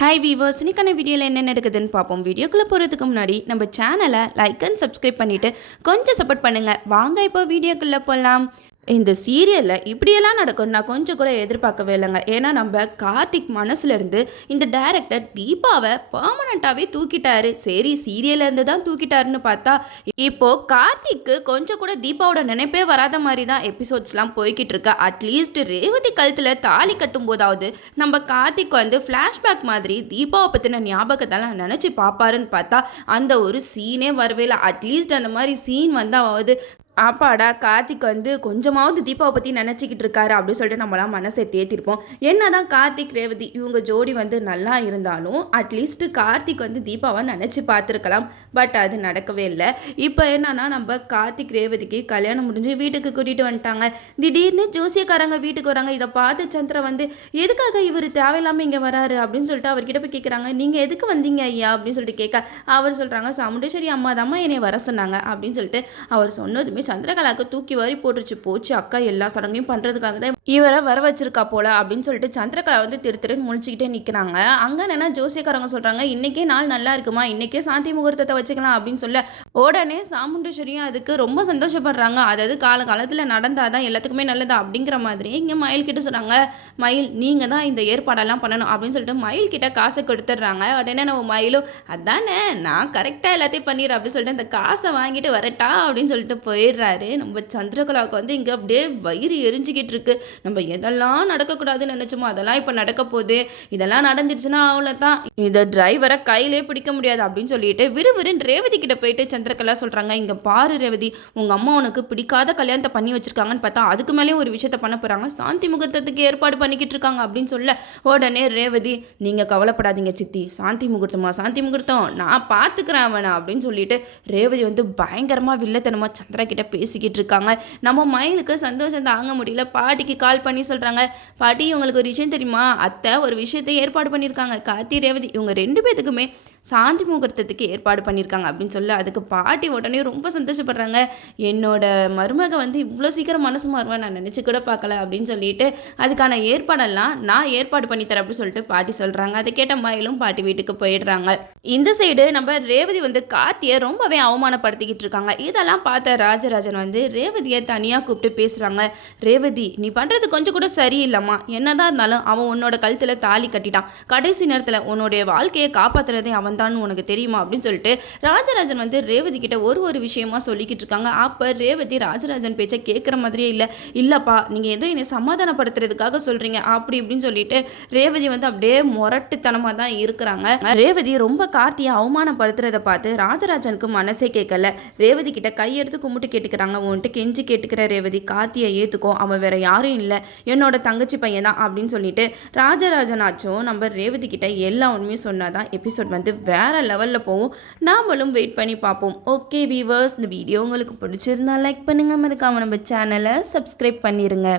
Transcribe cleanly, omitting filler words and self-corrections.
Hi viewers, இன்னைக்கான வீடியோவில் என்ன நடக்குதுன்னு பார்ப்போம். வீடியோக்குள்ளே போகிறதுக்கு முன்னாடி நம்ம சேனலை லைக் அண்ட் சப்ஸ்கிரைப் பண்ணிவிட்டு கொஞ்சம் சப்போர்ட் பண்ணுங்கள். வாங்க இப்போ வீடியோக்குள்ளே போகலாம். இந்த சீரியலில் இப்படியெல்லாம் நடக்கும் நான் கொஞ்சம் கூட எதிர்பார்க்கவே இல்லைங்க. ஏன்னா நம்ம கார்த்திக் மனசுலேருந்து இந்த டைரக்டர் தீபாவை பர்மனண்ட்டாகவே தூக்கிட்டாரு. சரி, சீரியலேருந்து தான் தூக்கிட்டாருன்னு பார்த்தா இப்போது கார்த்திக்கு கொஞ்சம் கூட தீபாவோட நினைப்பே வராத மாதிரி தான் எபிசோட்ஸ்லாம் போய்கிட்டு இருக்கு. அட்லீஸ்ட் ரேவதி கழுத்தில் தாலி கட்டும் போதாவது நம்ம கார்த்திக் வந்து ஃப்ளாஷ்பேக் மாதிரி தீபாவை பற்றின ஞாபகத்தெல்லாம் நினச்சி பார்ப்பாருன்னு பார்த்தா அந்த ஒரு சீனே வரவே இல்லை. அட்லீஸ்ட் அந்த மாதிரி சீன் வந்தாவது அப்பாடா கார்த்திக் வந்து கொஞ்சமாவது தீபாவை பற்றி நினச்சிக்கிட்டு இருக்காரு அப்படின்னு சொல்லிட்டு நம்மளாம் மனசை தேத்திருப்போம். என்ன தான் கார்த்திக் ரேவதி இவங்க ஜோடி வந்து நல்லா இருந்தாலும் அட்லீஸ்ட் கார்த்திக் வந்து தீபாவை நினச்சி பார்த்துருக்கலாம். பட் அது நடக்கவே இல்லை. இப்போ என்னன்னா நம்ம கார்த்திக் ரேவதிக்கு கல்யாணம் முடிஞ்சு வீட்டுக்கு கூட்டிகிட்டு வந்துட்டாங்க. திடீர்னு ஜோசியக்காரங்க வீட்டுக்கு வராங்க. இதை பார்த்து சந்திரா வந்து எதுக்காக இவர் தேவையில்லாமல் இங்கே வராரு அப்படின்னு சொல்லிட்டு அவர்கிட்ட போய் கேட்குறாங்க. நீங்கள் எதுக்கு வந்தீங்க ஐயா அப்படின்னு சொல்லிட்டு கேட்க அவர் சொல்கிறாங்க, சாமுண்டேஸ்வரி அம்மா தாம்மா என்னை வர சொன்னாங்க அப்படின்னு சொல்லிட்டு அவர் சொன்னதுமே சந்திரகலாவுக்கு தூக்கி வாரி போட்டுருச்சு. போச்சு, அக்கா எல்லா சடங்கையும் பண்ணுறதுக்காக தான் இவரை வர வச்சிருக்கா போல அப்படின்னு சொல்லிட்டு சந்திரகலா வந்து திருன்னு முழிச்சுக்கிட்டே நிற்கிறாங்க. அங்கே என்னன்னா ஜோசியக்காரங்க சொல்கிறாங்க, இன்றைக்கே நாள் நல்லா இருக்குமா, இன்றைக்கே சாந்தி முகூர்த்தத்தை வச்சுக்கலாம் அப்படின்னு சொல்ல உடனே சாமுண்டேஸ்வரியும் அதுக்கு ரொம்ப சந்தோஷப்படுறாங்க. அதாவது காலத்தில் நடந்தாதான் எல்லாத்துக்குமே நல்லதா அப்படிங்கிற மாதிரி இங்கே மயில் கிட்ட சொல்கிறாங்க. மயில் நீங்கள் தான் இந்த ஏற்பாடெல்லாம் பண்ணணும் அப்படின்னு சொல்லிட்டு மயில் கிட்ட காசை கொடுத்துட்றாங்க. உடனே நம்ம மயிலும் அதானே நான் கரெக்டாக எல்லாத்தையும் பண்ணிடுறேன் அப்படின்னு சொல்லிட்டு அந்த காசை வாங்கிட்டு வரட்டா அப்படின்னு சொல்லிட்டு போயிடுறாரு. நம்ம சந்திரகலாவுக்கு வந்து இங்கே அப்படியே வயிறு எரிஞ்சிக்கிட்டு இருக்கு. நம்ம எதெல்லாம் நடக்கக்கூடாதுன்னு நினச்சோமோ அதெல்லாம் இப்போ நடக்க போகுது. இதெல்லாம் நடந்துருச்சுன்னா அவ்வளோதான், இதை டிரைவரை கையிலே பிடிக்க முடியாது அப்படின்னு சொல்லிட்டு விறுவிறுன்னு ரேவதி கிட்ட போயிட்டு சந்திரகலா சொல்கிறாங்க, இங்கே பாரு ரேவதி, உங்கள் அம்மா உனக்கு பிடிக்காத கல்யாணத்தை பண்ணி வச்சிருக்காங்கன்னு பார்த்தா அதுக்கு மேலேயும் ஒரு விஷயத்த பண்ண போகிறாங்க, சாந்தி முகூர்த்தத்துக்கு ஏற்பாடு பண்ணிக்கிட்டு இருக்காங்க அப்படின்னு சொல்ல உடனே ரேவதி, நீங்கள் கவலைப்படாதீங்க சித்தி, சாந்தி முகூர்த்தம் நான் பார்த்துக்கிறேன் அவனை அப்படின்னு சொல்லிட்டு ரேவதி வந்து பயங்கரமாக வில்லத்தனமாக சந்திரா கிட்ட பேசிக்கிட்டு இருக்காங்க. நம்ம மயிலுக்கு சந்தோஷம் தாங்க முடியல. பாட்டிக்கு கால் பண்ணி சொல்கிறாங்க, பாட்டி உங்களுக்கு ஒரு விஷயம் தெரியுமா, அத்தை ஒரு விஷயத்தை ஏற்பாடு பண்ணியிருக்காங்க, கார்த்தி ரேவதி இவங்க 2 பேத்துக்குமே சாந்தி முகூர்த்தத்துக்கு ஏற்பாடு பண்ணியிருக்காங்க அப்படின்னு சொல்ல அதுக்கு பாட்டி உடனே ரொம்ப சந்தோஷப்படுறாங்க. என்னோட மருமக வந்து இவ்வளோ சீக்கிரம் மனசு மாறுவேன் நான் நினச்சி கூட பார்க்கல அப்படின்னு சொல்லிட்டு அதுக்கான ஏற்பாடெல்லாம் நான் ஏற்பாடு பண்ணித்தரேன் அப்படின்னு சொல்லிட்டு பாட்டி சொல்கிறாங்க. அதை கேட்ட மயிலும் பாட்டி வீட்டுக்கு போயிடுறாங்க. இந்த சைடு நம்ம ரேவதி வந்து கார்த்தியை ரொம்பவே அவமானப்படுத்திக்கிட்டு இருக்காங்க. இதெல்லாம் பார்த்த ராஜராஜன் வந்து ரேவதியை தனியாக கூப்பிட்டு பேசுகிறாங்க. ரேவதி நீ பண்ணுறது கொஞ்சம் கூட சரியில்லைம்மா, என்னதான் இருந்தாலும் அவன் உன்னோட கழுத்தில் தாலி கட்டிட்டான், கடைசி நேரத்தில் உன்னுடைய வாழ்க்கையை காப்பாற்றுறதே அவன் தான் உனக்கு தெரியுமா அப்படின்னு சொல்லிட்டு ராஜராஜன் வந்து ரேவதி கிட்ட ஒரு விஷயமா சொல்லிக்கிட்டு இருக்காங்க. அப்போ ரேவதி ராஜராஜன் பேச்சை கேட்குற மாதிரியே இல்லைப்பா நீங்கள் ஏதோ என்னை சமாதானப்படுத்துறதுக்காக சொல்கிறீங்க அப்படி இப்படின்னு சொல்லிட்டு ரேவதி வந்து அப்படியே முரட்டுத்தனமாக தான் இருக்கிறாங்க. ரேவதி ரொம்ப கார்த்தியை அவமானப்படுத்துறதை பார்த்து ராஜராஜனுக்கு மனசே கேட்கல. ரேவதி கிட்ட கையெடுத்து கும்பிட்டு கேட்டுக்கிறாங்க, உன்ட்டு கெஞ்சி கேட்டுக்கிற ரேவதி, கார்த்தியை ஏற்றுக்கோ, அவன் வேற யாரும் இல்லை, என்னோட தங்கச்சி பையன் தான் அப்படின்னு சொல்லிட்டு ராஜராஜனாச்சும் நம்ம ரேவதி கிட்ட எல்லா உண்மையும் சொன்னாதான் எபிசோட் வந்து வேற லெவலில் போவோம். நாமளும் வெயிட் பண்ணி பார்ப்போம். ஓகே வீவர்ஸ், இந்த வீடியோ உங்களுக்கு பிடிச்சிருந்தா லைக் பண்ணுங்க, மறக்காம நம்ம சேனலை சப்ஸ்கிரைப் பண்ணிடுங்க.